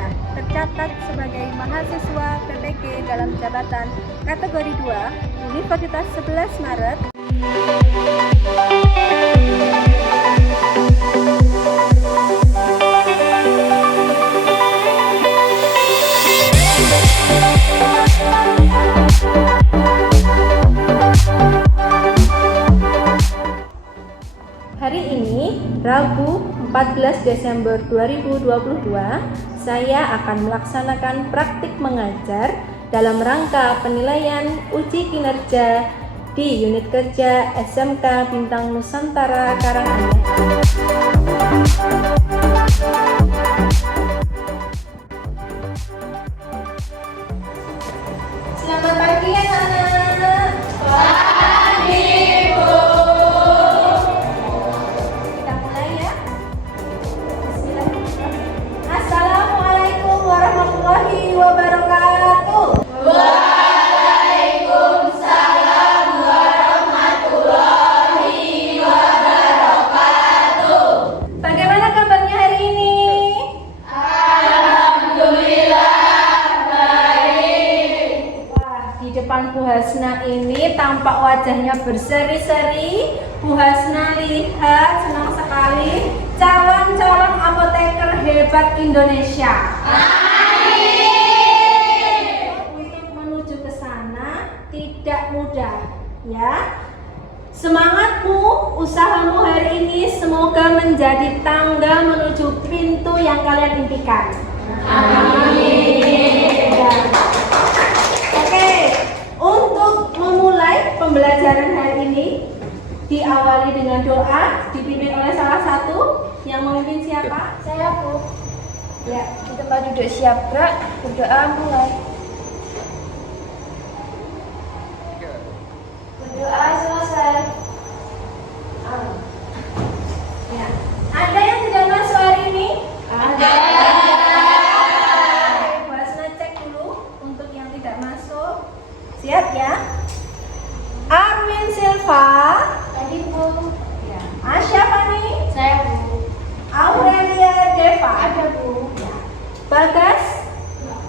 Anda tercatat sebagai mahasiswa PPG dalam jabatan kategori 2 Universitas 11 Maret. Hari ini, Rabu 14 Desember 2022, saya akan melaksanakan praktik mengajar dalam rangka penilaian uji kinerja di unit kerja SMK Bintang Nusantara Karanganyar. Selamat pagi anak-anak. Pagi, Bu. Kita mulai ya. Bismillahirrahmanirrahim. Assalamualaikum warahmatullahi wabarakatuh. Waalaikumsalam warahmatullahi wabarakatuh. Bagaimana kabarnya hari ini? Di depan Bu Hasna ini tampak wajahnya berseri-seri. Bu Hasna lihat senang sekali calon-calon apoteker hebat Indonesia. Amin. Untuk menuju ke sana tidak mudah, ya. Semangatmu, usahamu hari ini semoga menjadi tangga menuju pintu yang kalian impikan. Amin. Ya. Oke, untuk memulai pembelajaran hari ini diawali dengan doa, dipimpin oleh salah satu. Yang memimpin siapa? Saya, Bu. Ya. Di tempat duduk siap gerak, berdoa mulai. Berdoa selesai. Ya. Ada yang tidak masuk hari ini? Ada. Bu Hasna cek dulu untuk yang tidak masuk. Siap ya? Arwin Silva, Tadi, Bu. ya. Asya Fani, Saya, Bu. Aurelia Deva, Ada, Bu. Bagas,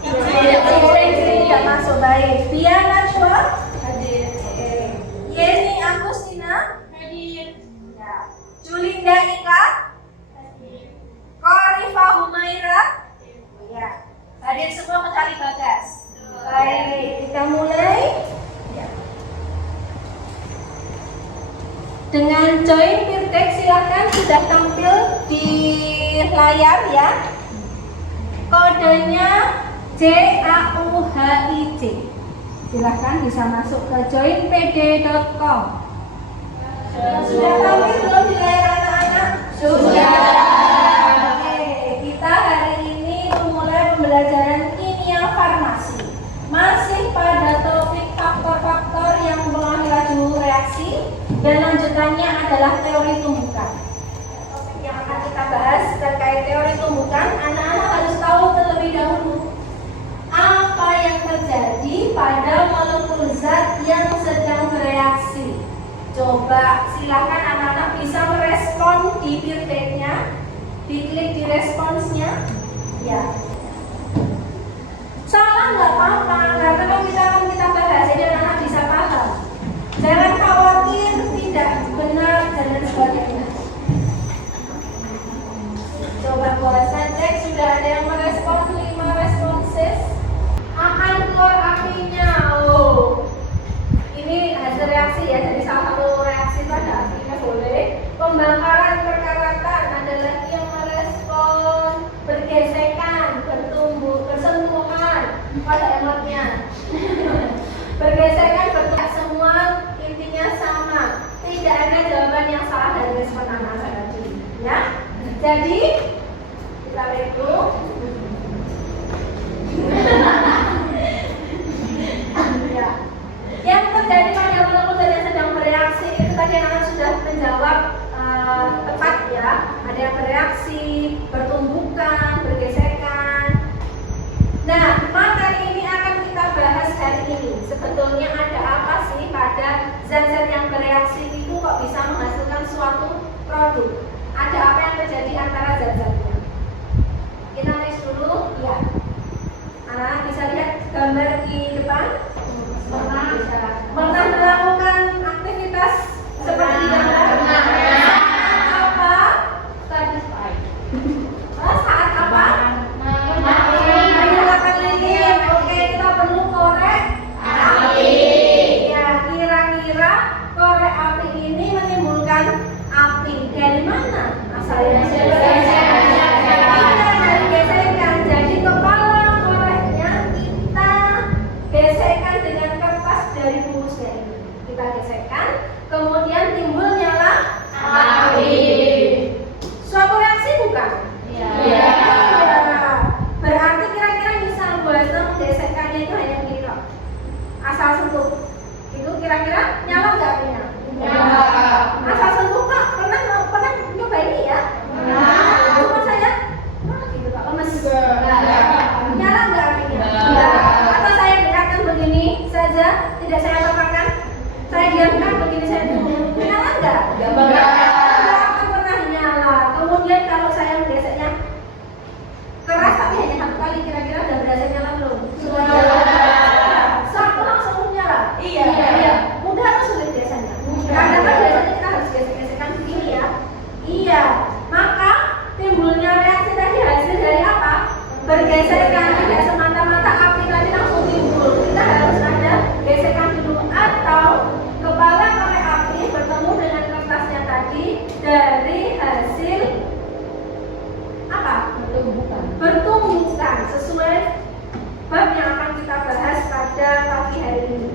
tidak masuk. Baik. Pia Najwa, Hadir. Yeni Agustina, Hadir. ya. Julinda Ika, Korifah Humaira, ya. Hadir semua kecuali Bagas. Baik, kita mulai. Ya. Dengan join Pirtek silakan sudah tampil di layar ya. Kodenya JAUHIJ. Silahkan bisa masuk ke joinpd.com. Sudah tampil belum di layar anak-anak? Sudah. Oke, kita hari ini memulai pembelajaran kimia farmasi. Masih pada topik faktor-faktor yang mempengaruhi laju reaksi dan lanjutannya adalah teori tumbukan. Topik yang akan kita bahas terkait teori tumbukan, anak-anak harus tahu terlebih dahulu apa yang terjadi pada molekul zat yang sedang bereaksi. Coba silakan anak-anak bisa merespon di Pirteknya, diklik di responsnya, ya. Salah nggak apa-apa, karena kan kita bahas, jadi anak-anak bisa paham. Jangan khawatir, tidak benar dan lain sebagainya. Coba puasa cek, sudah ada yang merespon 5 responses. Akan keluar apinya, oh. Ini hasil reaksi ya, jadi salah satu reaksi itu ada apinya boleh. Pembakaran perkaratan, ada lagi yang merespon bergesekan, bertumbuh, bersentuhan pada emotnya. Bergesekan, bertumbuh, semua intinya sama. Tidak ada jawaban yang salah dari respon anak-anak tadi, ya. Jadi kita lihat dulu. Ya. Yang terjadi pada molekul zat yang sedang bereaksi itu tadi anak-anak sudah menjawab tepat ya. Ada yang bereaksi, bertumbukan, bergesekan. Nah, materi ini akan kita bahas hari ini. Sebetulnya ada apa sih pada zat-zat yang bereaksi itu kok bisa menghasilkan suatu produk? Ada apa yang terjadi antara zat-zatnya? Kita lihat bergeser dulu, nyala nggak? Nggak. Nggak akan pernah nyala. Kemudian kalau saya menggeseknya keras tapi hanya satu kali, kira-kira udah berhasil nyala belum? Satu langsung nyala. Iya. Mudah atau sulit biasanya? Mudah. Karena kan biasanya kita harus gesek-gesekan begini ya. Iya. Maka timbulnya reaksi tadi hasil dari apa? Bergesekan, tidak semata-mata api tadi langsung timbul. Kita harus ada gesekan dulu atau kepala korek api bertemu dengan kertasnya tadi dari hasil apa? Bertumbukan sesuai bab yang akan kita bahas pada pagi hari ini.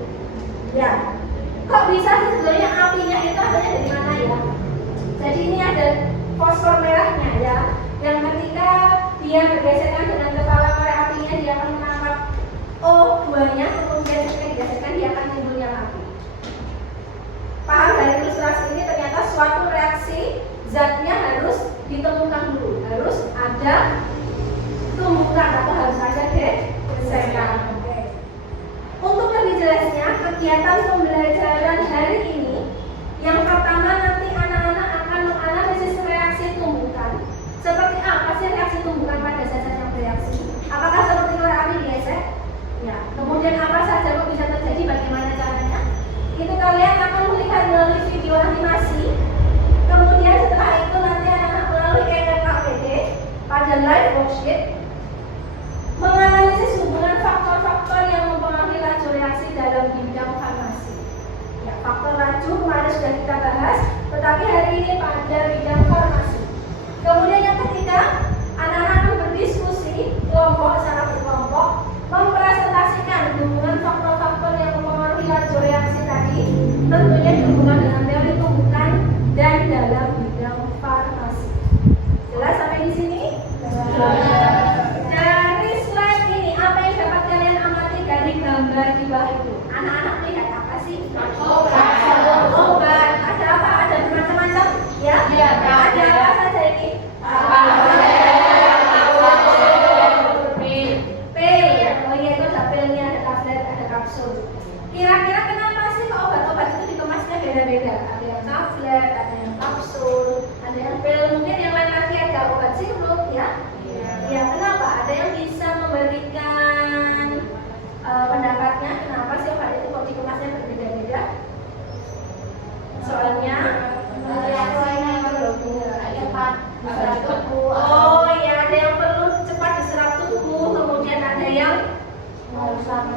Ya, kok bisa sih sebenarnya apinya itu asalnya dari mana ya? Jadi ini ada fosfor merahnya ya, yang ketika dia bergesekan dengan kepala korek apinya dia akan menangkap O2-nya, kemudian ketika digesekkan dia akan timbulnya api. Paham dari ilustrasi ini ternyata suatu reaksi zatnya harus ditemukan dulu, harus ada tumbukan atau harus ada gesekan. Untuk lebih jelasnya, kegiatan pembelajaran hari ini yang pertama nanti anak-anak akan menganalisis reaksi tumbukan. Seperti apa sih reaksi tumbukan pada zat yang bereaksi? Apakah seperti korek api digesek? Ya. Kemudian apa saja kok bisa terjadi? Bagaimana caranya? Itu kalian akan melihat melalui video animasi. Kemudian setelah itu nanti anak-anak melalui LKPD pada live worksheet menganalisis hubungan faktor-faktor yang mempengaruhi laju reaksi dalam bidang farmasi. Ya, faktor laju kemarin sudah kita bahas, tetapi hari ini pada bidang farmasi. Kemudian yang ketiga, anak-anak akan berdiskusi kelompok secara berkelompok, mempresentasikan hubungan faktor-faktor yang mempengaruhi laju reaksi tadi, tentunya dihubungkan dengan teori tumbukan dan dalam bidang farmasi. Jelas sampai di sini? Dari slide ini, apa yang dapat kalian amati dari gambar di bawah itu? Anak-anak lihat apa sih? Obat. Ada apa? Ada bermacam-macam? Ya? Iya. Ada apa saja ini? Pil. Oh iya, itu ada pilnya, ada tablet, ada kapsul. Kira-kira kenapa sih kok obat-obat itu dikemasnya beda-beda? Ada yang tablet, ada yang kapsul, ada yang pil. Mungkin yang lain lagi ada obat sirup ya? Ya, kenapa? Ada yang bisa memberikan pendapatnya kenapa sih obat itu kok dikemasnya berbeda-beda? Soalnya oh ya, ada yang perlu cepat diserap tubuh, kemudian ada yang harus lama.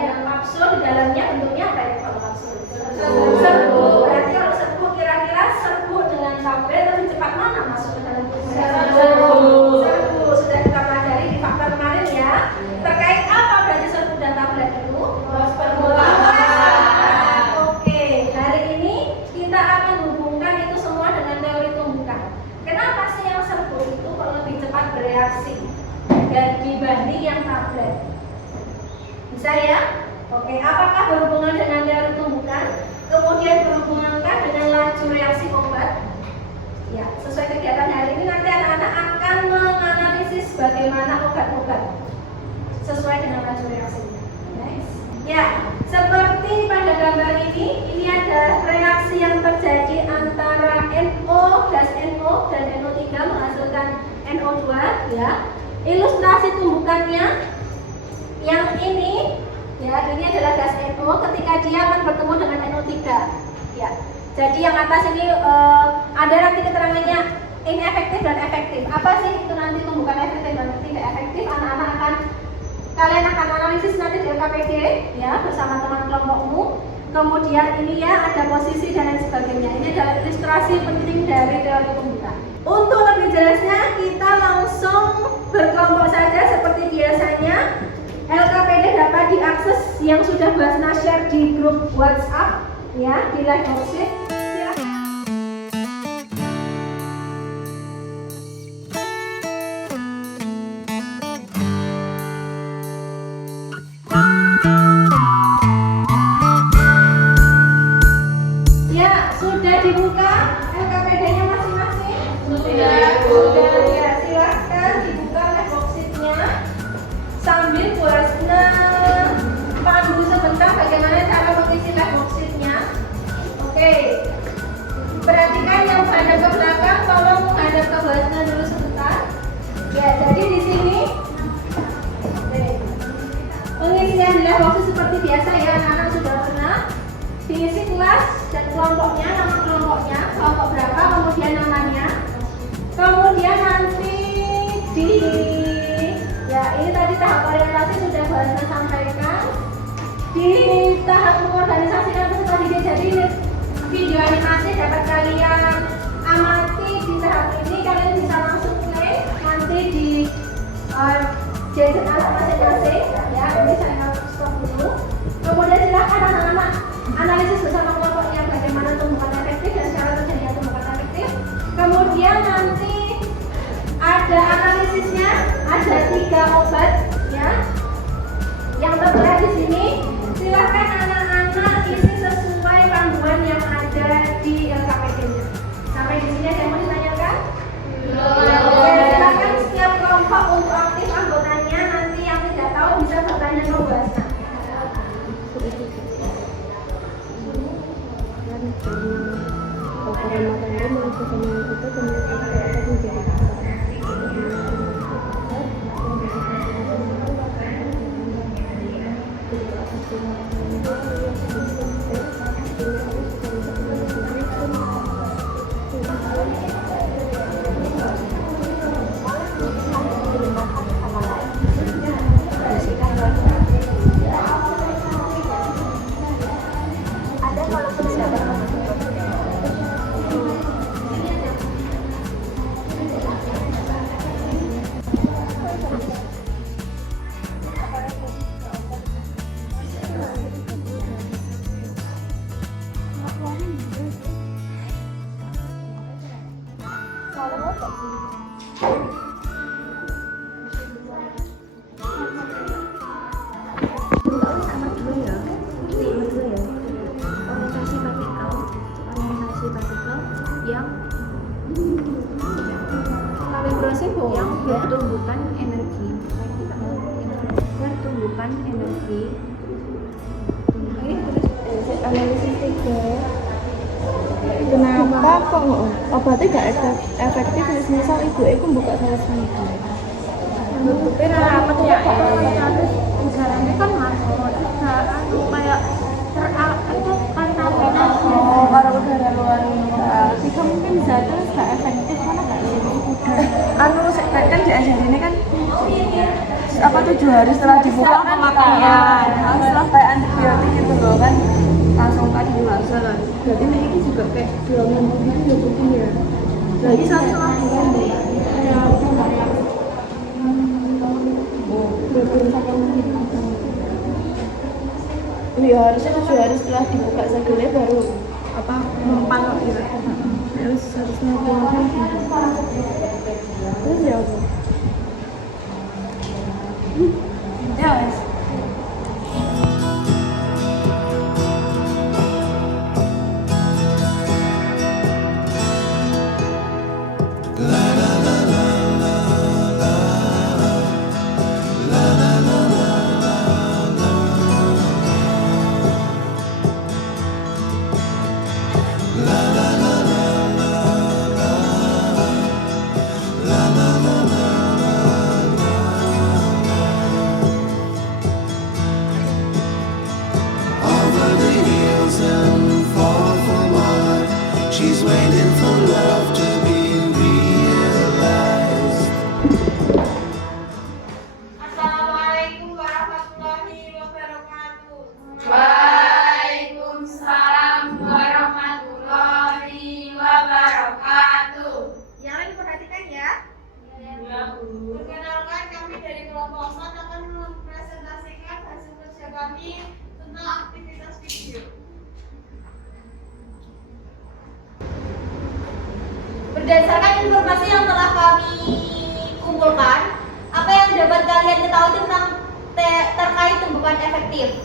Yang kapsul di dalamnya bentuknya apa ya kalau kapsul? Serbuk. Berarti kalau serbuk kira-kira serbuk dengan tablet lebih cepat mana masuk ke dalam tubuh? Serbuk. Sudah kita pelajari di faktor kemarin ya. Terkait apa berarti serbuk dan tablet itu? Oke, hari ini kita akan hubungkan itu semua dengan teori tumbukan. Kenapa sih yang serbuk itu kok lebih cepat bereaksi dibanding yang tablet? Bisa ya? Oke, apakah berhubungan dengan teori tumbukan? Kemudian berhubungankah dengan laju reaksi obat? Ya, sesuai kegiatan hari ini nanti anak-anak akan menganalisis bagaimana obat-obat sesuai dengan laju reaksinya. Next. Ya, seperti pada gambar ini ada reaksi yang terjadi antara NO, gas NO dan NO3 menghasilkan NO2 ya. Ilustrasi tumbukannya yang ini ya, ini adalah gas NO ketika dia akan bertemu dengan NO3 ya. Jadi yang atas ini ada nanti keterangannya inefektif dan efektif. Apa sih itu nanti tumbukan efektif dan tidak efektif? Kalian akan analisis nanti di LKPD ya bersama teman kelompokmu. Kemudian ini ya ada posisi dan lain sebagainya. Ini adalah ilustrasi penting dari teori tumbukan. Untuk lebih jelasnya kita langsung berkelompok saja seperti biasanya. LKPD dapat diakses yang sudah Basna share di grup WhatsApp ya di live worksheet. Ya, sudah dibuka LKPD-nya masing-masing? Sudah ya, silahkan dibuka live worksheet-nya sambil Basna pandu sebentar bagaimana cara mengisi live worksheet-nya. Oke. Perhatikan yang menghadap ke belakang, tolong menghadap ke belakang dulu sebentar. Ya, jadi di sini pengisian nilai waktu seperti biasa ya, anak-anak sudah pernah diisi kelas dan kelompoknya, nama kelompoknya, kelompok berapa, kemudian namanya, kemudian nanti di ya ini tadi tahap orientasi sudah bahasa sampaikan. Di tahap mengorganisasikan peserta didik, jadi video animasi dapat kalian amati di tahap ini. Kalian bisa langsung play nanti di jajan alat masing-masing ya. Ini saya stop dulu. Kemudian silakan anak-anak analisis bersama kelompoknya bagaimana tumbuhan efektif dan cara terjadinya tumbuhan efektif. Kemudian nanti ada analisisnya, ada 3 obat ya yang tertera di sini. Silakan anak-anak isi sesuai panduan yang ada di LKPD-nya. Sampai di sini ada yang mau ditanyakan? Silakan setiap kelompok untuk aktif anggotanya, nanti yang tidak tahu bisa bertanya ke Bu Hasna. yang bertumbukan energi, bertumbukan energi. Analisis 3. Kenapa kok obatnya gak efektif? Misal ibu itu buka saluran itu. Tapi rapat ya, harus udaranya kan masuk, kayak itu kontaminasi. Kalau udara luar Bisa mungkin zatnya gak efektif karena gak ada udara. kan diajarinnya kan apa 7 hari setelah dibuka kan pemakaian. setelah kayak antibiotik gitu loh kan langsung kan dewasa kan. Berarti ini juga kayak 2 minggu gitu ya mungkin ya. Lagi satu lagi kan ya harusnya 7 hari setelah dibuka segele baru apa mempan gitu. Terus harusnya pulang terus ya apa? Ya wes. She's waiting for love to be realized. Assalamualaikum warahmatullahi wabarakatuh. Waalaikumsalam warahmatullahi wabarakatuh. Yang lain perhatikan ya. Perkenalkan, kami dari kelompok 4 akan mempresentasikan hasil kerja kami tentang aktivitas video. Berdasarkan informasi yang telah kami kumpulkan, apa yang dapat kalian ketahui tentang terkait tumbukan efektif?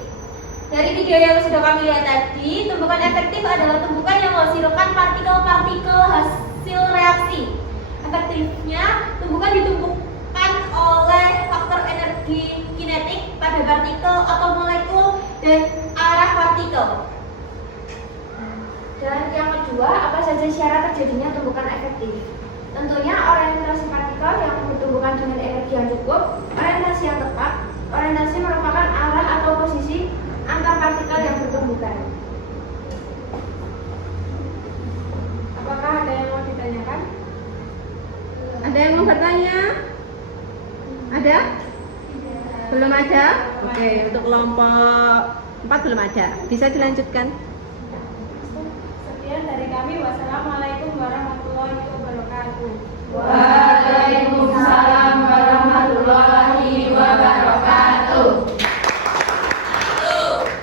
Dari video yang sudah kami lihat tadi, tumbukan efektif adalah tumbukan yang menghasilkan partikel-partikel hasil reaksi. Efektifnya, tumbukan ditumbuhkan oleh faktor energi kinetik pada partikel atau molekul dan arah partikel. Dan menjadi syarat terjadinya tumbukan efektif. Tentunya orientasi partikel yang ditumbuhkan dengan energi yang cukup, orientasi yang tepat. Orientasi merupakan arah atau posisi antar partikel yang bertumbukan. Apakah ada yang mau ditanyakan? Ada yang mau bertanya? Ada? Belum ada? Oke, untuk kelompok 4 belum ada. Bisa dilanjutkan? Sekian dari kami. Wassalamualaikum warahmatullahi wabarakatuh. Waalaikumsalam warahmatullahi wabarakatuh.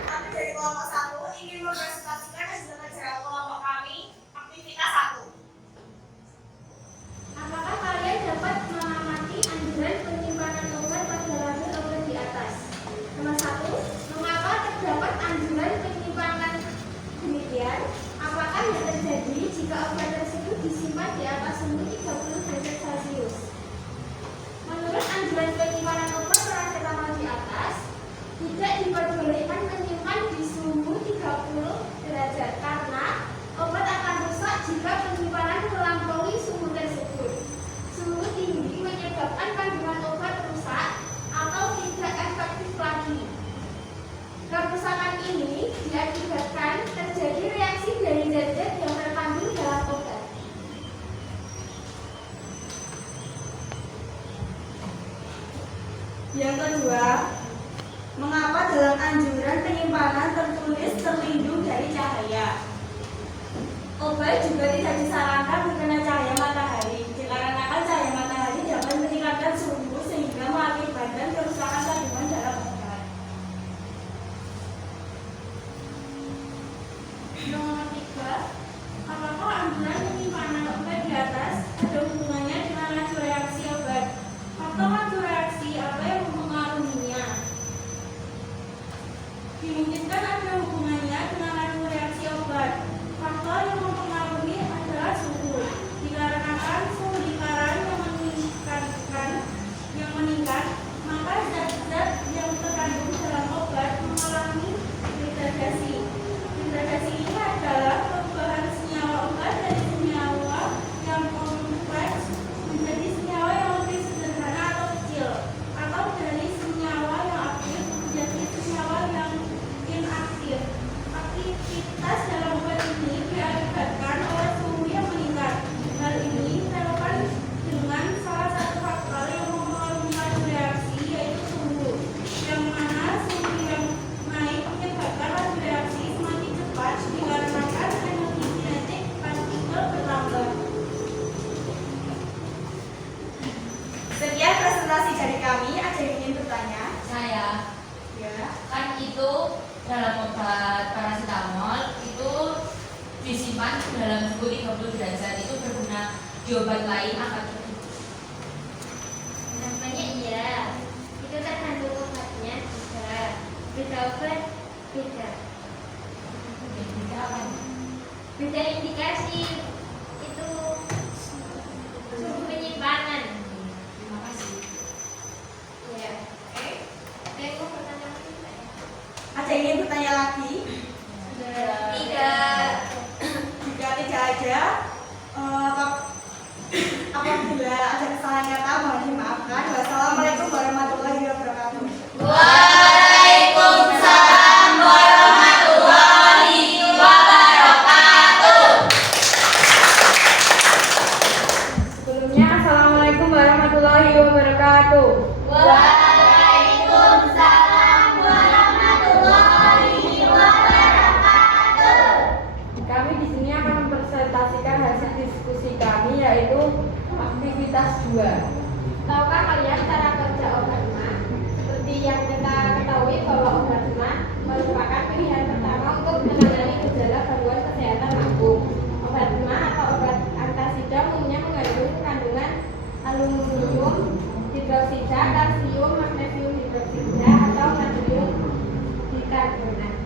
Kami dari kelompok 1 ingin mempresentasikan hasil pelajaran kelompok kami, aktivitas 1. Apakah kalian dapat mengamati anjuran penyimpanan obat pada label obat di atas? Nomor 1. Mengapa terdapat anjuran penyimpanan demikian? Apakah yang terjadi jika obat tersebut disimpan di atas suhu 30 derajat Celcius? Menurut anjuran penyimpanan obat paracetamol di atas, tidak diperbolehkan menyimpan di suhu 30 derajat karena obat akan rusak jika penyimpanan melampaui suhu tersebut. Suhu tinggi menyebabkan kandungan obat rusak atau tidak efektif lagi. Kerusakan ini diakibatkan terjadi reaksi dari zat-zat yang terkandung dalam obat. Yang kedua, mengapa dalam anjuran penyimpanan tertulis terlindung dari cahaya? Obat juga tidak disarankan terkena cahaya matahari, dikarenakan cahaya matahari dapat meningkatkan suhu sehingga mengakibatkan kerusakan kandungan dalam obat. Nomor 3. Apakah anjuran penyimpanan obat di atas ada hubungannya dengan laju reaksi obat? Faktor laju reaksi apa yang mempengaruhinya? Dimungkinkan ada hubungannya dengan laju reaksi obat. Faktor yang mempengaruhi adalah suhu, dikarenakan suhu lingkaran yang meningkat, maka zat-zat yang terkandung dalam obat mengalami degradasi. Degradasi ini adalah perubahan senyawa obat dari senyawa yang kompleks menjadi senyawa yang lebih sederhana atau kecil, atau dari senyawa yang aktif menjadi senyawa yang inaktif. Aktivitas dalam obat ini diakibatkan oleh suhu yang meningkat. Hal ini relevan dengan salah satu faktor yang mempengaruhi laju reaksi, yaitu suhu, yang mana suhu yang naik menyebabkan laju reaksi semakin cepat dikarenakan energi kinetik partikel bertambah. Sekian presentasi dari kami. Ada yang ingin bertanya? Saya Ya. kan itu dalam obat paracetamol itu disimpan dalam suhu 30 derajat, itu berguna di obat lain apa gitu? Namanya iya, itu tergantung obatnya juga. Beda obat, beda. Beda apa? Beda indikasi, itu suhu penyimpanan. Terima kasih. Ya, oke. Ada yang mau bertanya lagi nggak ya? Ada yang ingin bertanya lagi? Tidak. Jika tidak ada, apabila ada kesalahan kata mohon dimaafkan. Wassalamualaikum warahmatullahi wabarakatuh. Waalaikumsalam warahmatullahi wabarakatuh. Sebelumnya, Assalamualaikum warahmatullahi wabarakatuh. Waalaikumsalam warahmatullahi wabarakatuh. Kami di sini akan mempresentasikan hasil diskusi kami, yaitu aktivitas 2. Tahukah kalian cara kerja obat mah? Seperti yang kita ketahui bahwa obat mah merupakan pilihan pertama untuk menangani gejala gangguan kesehatan lambung. Obat mah atau obat antasida umumnya mengandung kandungan aluminium hidroksida, kalsium, magnesium hidroksida, atau natrium bikarbonat.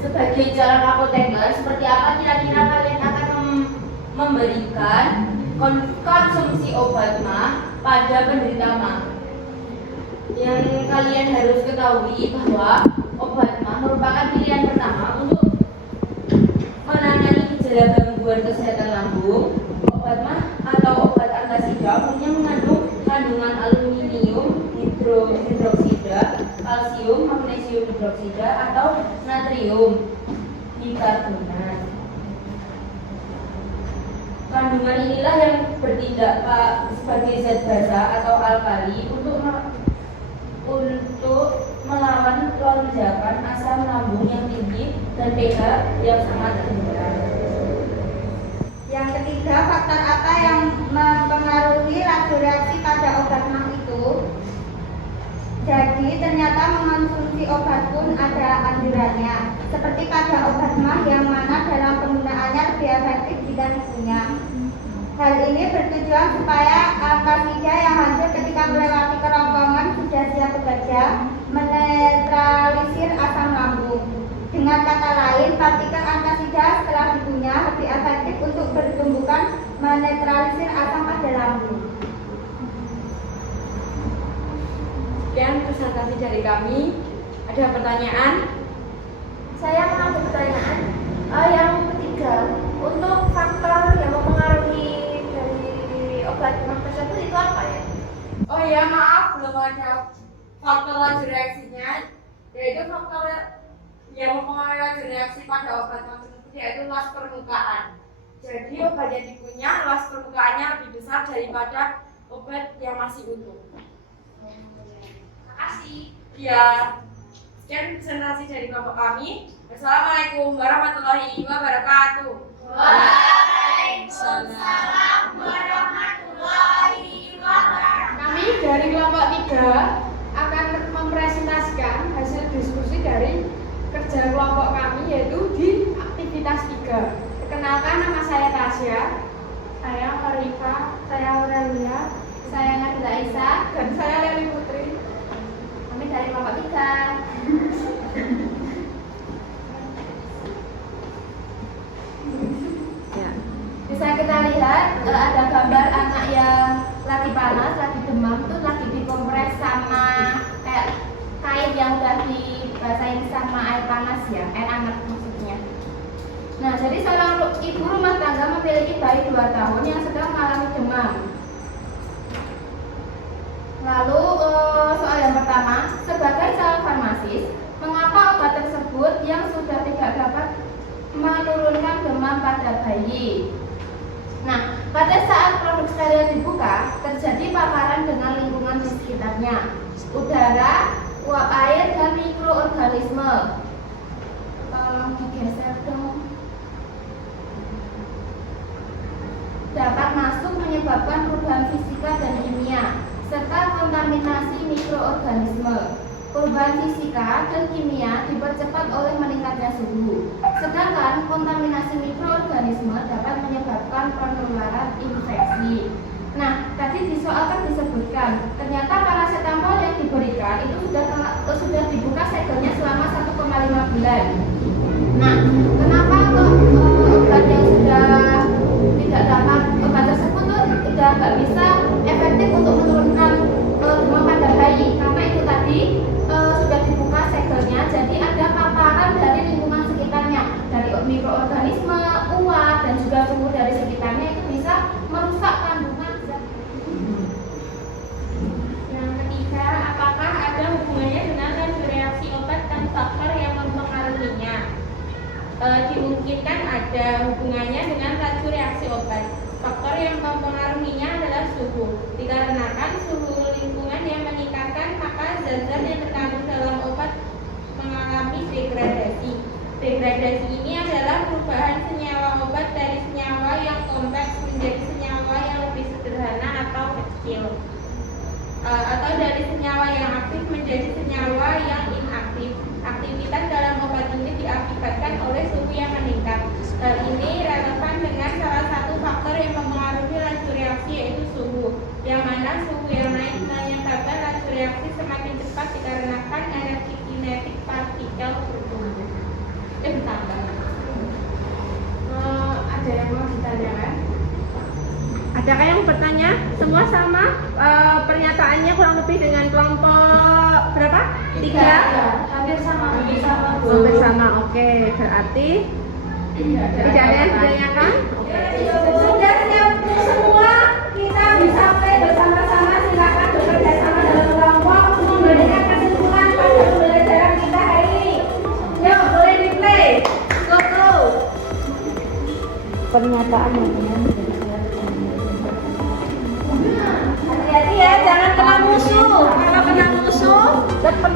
Sebagai jalan apoteker, seperti apa kira-kira kalian akan memberikan konsumsi obat mah pada penderita mah? Yang kalian harus ketahui bahwa obat mah merupakan pilihan pertama untuk menangani gejala ada gangguan kesehatan lambung, obat mah atau obat antasida umumnya mengandung kandungan aluminium hidroksida, kalsium, magnesium hidroksida atau natrium bikarbonat. Kandungan inilah yang bertindak sebagai zat basa atau alkali untuk melawan lonjakan asam lambung yang tinggi dan pH yang sangat rendah. Yang ketiga, faktor apa yang mempengaruhi laju reaksi pada obat mah itu? Jadi ternyata mengonsumsi obat pun ada anjurannya, seperti pada obat mah yang mana dalam penggunaannya lebih efektif jika dipunya. Hal ini bertujuan supaya antasida yang hancur ketika melewati kerongkongan sudah siap bekerja, menetralisir asam lambung. Dengan kata lain, partikel antasida setelah dipunya lebih efektif untuk bertumbukan menetralisir asam pada lambung. Sekian presentasi dari kami. Ada pertanyaan? Saya mengambil pertanyaan yang ketiga, untuk faktor yang mempengaruhi dari obat mah tersebut itu apa ya? Oh ya, maaf, belum ada faktor laju reaksinya, yaitu faktor yang mempengaruhi laju reaksi pada obat tersebut yaitu luas permukaan. Jadi obat yang dipunya luas permukaannya lebih besar daripada obat yang masih utuh. Makasih. Ya, sekian presentasi dari kelompok kami. Assalamualaikum warahmatullahi wabarakatuh. Waalaikumsalam warahmatullahi wabarakatuh. Kami dari kelompok 3 akan mempresentasikan hasil diskusi dari kerja kelompok kami yaitu di aktivitas 3. Perkenalkan, nama saya Tasya, saya Farifah, saya Aurelia, saya Nabila Isa, dan saya Leli Putri. Kami dari kelompok 3. Bisa kita lihat ada gambar anak yang lagi panas, lagi demam, itu lagi dikompres sama kayak kain yang udah dibasahin sama air panas ya, air hangat maksudnya. Nah, jadi seorang ibu rumah tangga memiliki bayi 2 tahun yang sedang mengalami demam. Lalu soal yang pertama, sebagai calon farmasis, mengapa obat tersebut yang sudah tidak dapat menurunkan demam pada bayi? Nah, pada saat produk steril dibuka, terjadi paparan dengan lingkungan di sekitarnya, udara, uap air, dan mikroorganisme. Tolong digeser dong. Dapat masuk menyebabkan perubahan fisika dan kimia, serta kontaminasi mikroorganisme. Perubahan fisika dan kimia dipercepat oleh meningkatnya suhu, sedangkan kontaminasi mikroorganisme dapat menyebabkan penularan infeksi. Nah, tadi di soal kan disebutkan, ternyata paracetamol yang diberikan itu sudah dibuka segelnya selama 1,5 bulan. Nah, kenapa kok obat yang sudah tidak dapat, obat tersebut tuh sudah nggak bisa efektif untuk menurunkan demam pada bayi? Karena itu tadi sudah dibuka segelnya, jadi ada paparan dari lingkungan sekitarnya, dari mikroorganisme, uap, dan juga suhu dari sekitarnya itu bisa merusak kandungan zat. Yang ketiga, apakah ada hubungannya dengan laju reaksi obat dan faktor yang mempengaruhinya? Dimungkinkan ada hubungannya dengan laju reaksi obat. Faktor yang mempengaruhinya adalah suhu. Dikarenakan suhu lingkungan yang meningkatkan, maka zat-zat yang terkandung dalam obat mengalami degradasi. Degradasi ini adalah perubahan senyawa obat dari senyawa yang kompleks menjadi senyawa yang lebih sederhana atau kecil, atau dari senyawa yang aktif menjadi senyawa yang inaktif. Aktivitas dalam obat ini diakibatkan oleh suhu yang meningkat. Hal ini relevan dengan salah satu faktor yang mempengaruhi laju reaksi, yaitu suhu, yang mana suhu yang naik menyebabkan laju reaksi semakin cepat dikarenakan energi kinetik partikel bertumbuh. Bertambah. Ada yang mau ditanyakan? Adakah yang bertanya? Semua sama pernyataannya kurang lebih dengan kelompok berapa? 3? Hampir sama. Hampir sama. Oke, berarti Tidak ada yang ditanyakan? Sudah siap semua? Kita bisa play bersama-sama. Silakan bekerja sama dalam kelompok untuk memberikan kesimpulan pada pembelajaran kita hari ini. Yuk, boleh di play. Go. Pernyataan yang hati-hati ya, jangan kena musuh. Kalau kena musuh, tepat.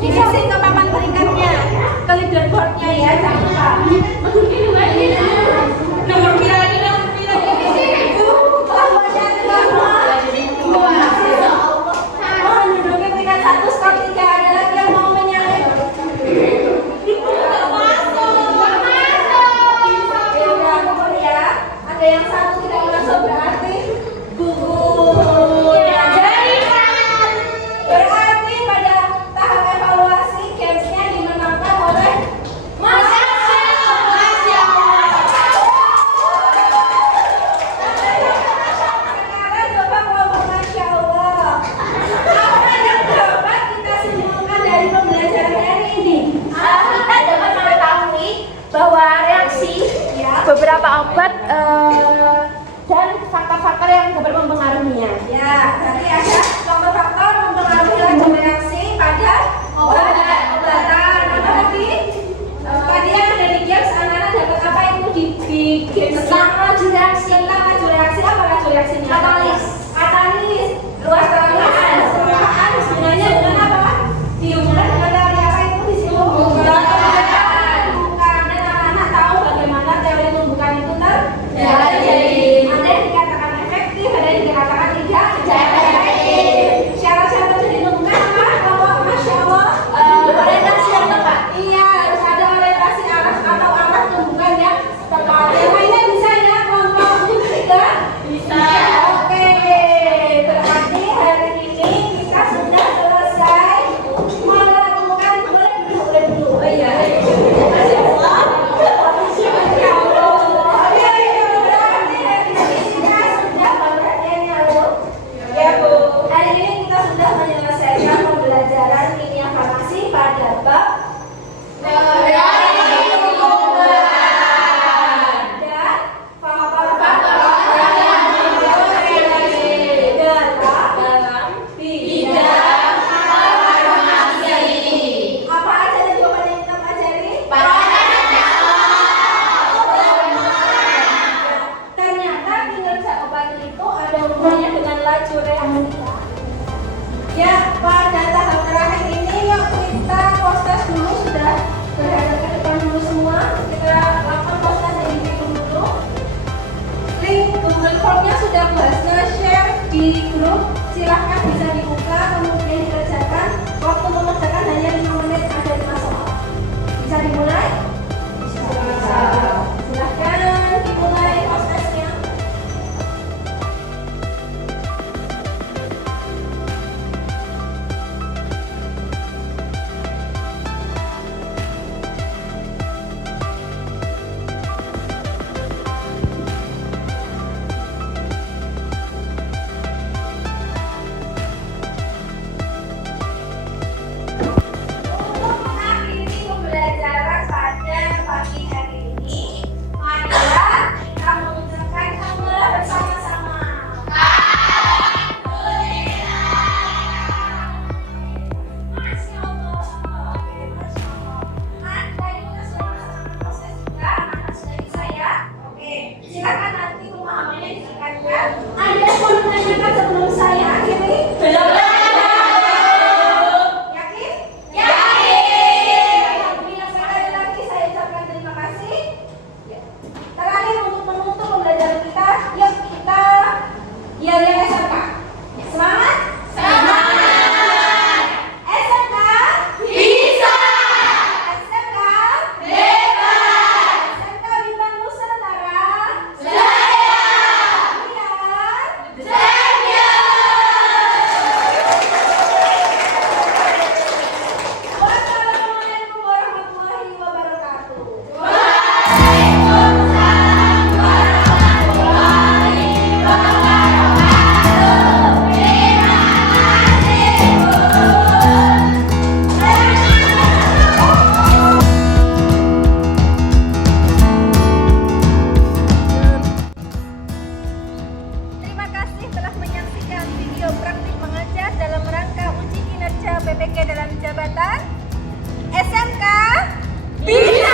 Dikasih ke papan peringkatnya, ke leaderboardnya ya, jangan lupa. Nomor pira. Mohon duduknya peringkat 1 skor 3. Ada lagi yang mau menyalip? Ya, mohon ya. Ada yang 1 tidak masuk berarti gugunya. Berarti pada tahap evaluasi gamesnya dimenangkan oleh Masya Allah. Sekarang coba ngomong Masya Allah. Apa yang dapat kita simpulkan dari pembelajaran hari ini? Kita dapat mengetahui bahwa reaksi beberapa obat dan faktor-faktor yang dapat mempengaruhinya. Ya, tadi ada faktor-faktor mempengaruhi laju reaksi pada obat-obatan. Apa tadi? Tadi yang ada di games, anak-anak dapat apa itu di games? Tentang laju reaksi. Tentang laju reaksi apa laju reaksinya? Katalis. Luas permukaan. Permukaan sebenarnya dengan apa? Dimulai dengan teori apa itu di sini? Pembukaan. Dan anak-anak tahu bagaimana teori pembukaan itu terjadi. Ada yang dikatakan efektif, ada yang dikatakan tidak efektif. Syarat-syarat jadi pembukaan apa? Kalau Masya Allah, orientasi yang tepat. Iya, harus ada orientasi arah atau arah pembukaan yang tepat. Yang lainnya bisa ya, kelompok tidak? Bisa. Oke, berarti hari ini kita sudah selesai melakukan boleh dulu. Oh iya. Masya Allah. Ya Allah. Berarti hari ini kita sudah perhatiannya loh. Ya Bu. Hari ini kita sudah menyelesaikan pembelajaran kimia farmasi pada bab apa aja yang jawabannya kita pelajari? Ternyata kinerja obat itu ada hubungannya dengan laju reaksi. Ya, pada tahap terakhir ini yuk kita post-test dulu, sudah berada ke depan dulu semua. Kita lakukan post-test individu dulu. Link Google Form-nya sudah Bu Hasna share di grup. Silahkan bisa dibuka, kemudian dikerjakan. Waktu mengerjakan hanya 5 menit, ada 5 soal. Bisa dimulai? Bisa. Silahkan dimulai post-testnya. SMPK dalam jabatan SMK Bisa.